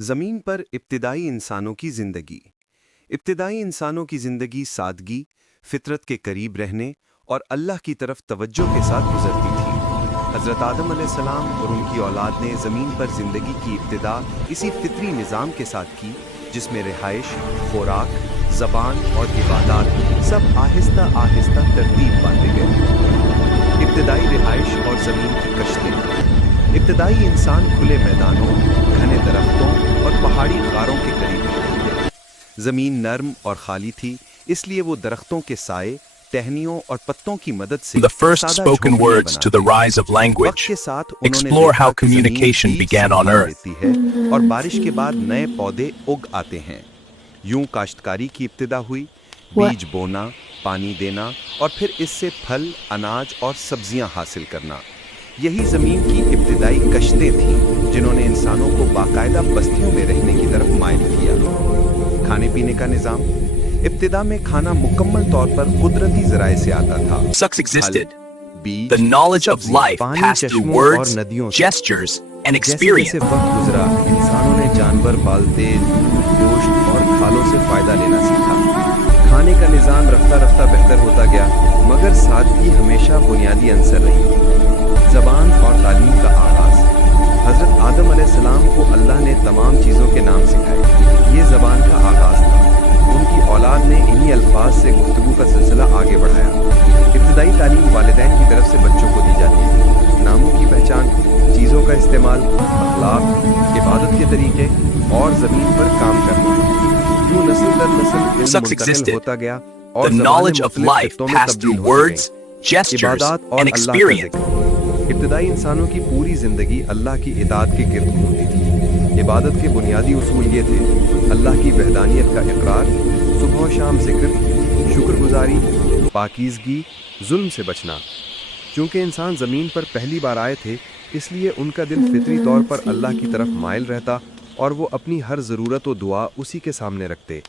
ज़मीन पर इब्तिदाई इंसानों की ज़िंदगी। इब्तिदाई इंसानों की ज़िंदगी सादगी, फितरत के करीब रहने और अल्लाह की तरफ तवज्जो के साथ गुजरती थी। हज़रत आदम अलैहिस्सलाम और उनकी औलाद ने ज़मीन पर ज़िंदगी की इब्तिदा इसी फितरी निज़ाम के साथ की, जिसमें रिहाइश, खुराक, ज़बान और इबादत सब आहिस्ता आहिस्ता तरतीब पाते गए। इब्तिदाई रिहाइश और ज़मीन की कश्ती। इब्तिदाई इंसान खुले मैदानों, घने दरख्तों और पहाड़ी गारों के करीब रहते थे। ज़मीन नर्म और खाली थी, इसलिए वो दरख्तों के साए, टहनियों और पत्तों की मदद से The first सादा spoken झोंपड़ियां words to the बनाते rise of थे। वक्त language के साथ उन्होंने explore देखा how कि ज़मीन communication बीज began से on जन्म Earth. लेती है और बारिश के बाद नए पौधे उग आते हैं। यूं काश्तकारी की इब्तिदा हुई, बीज बोना, पानी देना और फिर इससे फल, अनाज और सब्जियां हासिल करना। यही ज़मीन की इब्तिदाई कश्तें थीं, जिन्होंने इंसानों को बाकायदा बस्तियों में रहने की तरफ माइल किया। खाने पीने का निज़ाम। इब्तिदा में खाना मुकम्मल तौर पर कुदरती ज़राए से आता था। Sucks existed. बीज, The knowledge of सब्जी, life पानी, passed through चश्मों और words, नदियों से। gestures, and जैसे experience. जैसे वक्त गुजरा, इंसानों ने जानवर पालते, दूध, गोश्त और खालों से फायदा लेना सीखा। खाने का निज़ाम रफ्ता रफ्ता बेहतर होता गया, मगर सादगी हमेशा बुनियादी अंसर रही। ज़बान और तालीम का आगाज़। हज़रत आदम अलैहिस्सलाम को अल्लाह ने तमाम चीज़ों के नाम सिखाए। ये ज़बान का आगाज़ था। उनकी औलाद ने इन्हीं अल्फाज से गुफ्तगू का सिलसिला आगे बढ़ाया। इब्तिदाई तालीम वालिदैन की तरफ से बच्चों को दी जाती है। नामों की पहचान, चीज़ों का इस्तेमाल, अखलाक, इबादत के तरीके और ज़मीन पर काम करना। यूं नस्ल दर नस्ल इल्म Sucks मुंतकिल existed. होता गया The और ज़बानें knowledge of मुख्तलिफ life खित्तों में passed तब्दील through होती words, गईं। gestures, इबादत और and अल्लाह का experience. जिक्र। इब्तिदाई इंसानों की पूरी ज़िंदगी अल्लाह की इताअत के गिर्द घूमती थी। इबादत के बुनियादी उसूल ये थे: अल्लाह की वहदानियत का इकरार, सुबह और शाम ज़िक्र, शुक्रगुजारी, पाकीज़गी, जुल्म से बचना। चूँकि इंसान ज़मीन पर पहली बार आए थे, इसलिए उनका दिल फितरी तौर पर अल्लाह की तरफ माइल रहता और वो अपनी हर ज़रूरत व दुआ उसी के सामने रखते।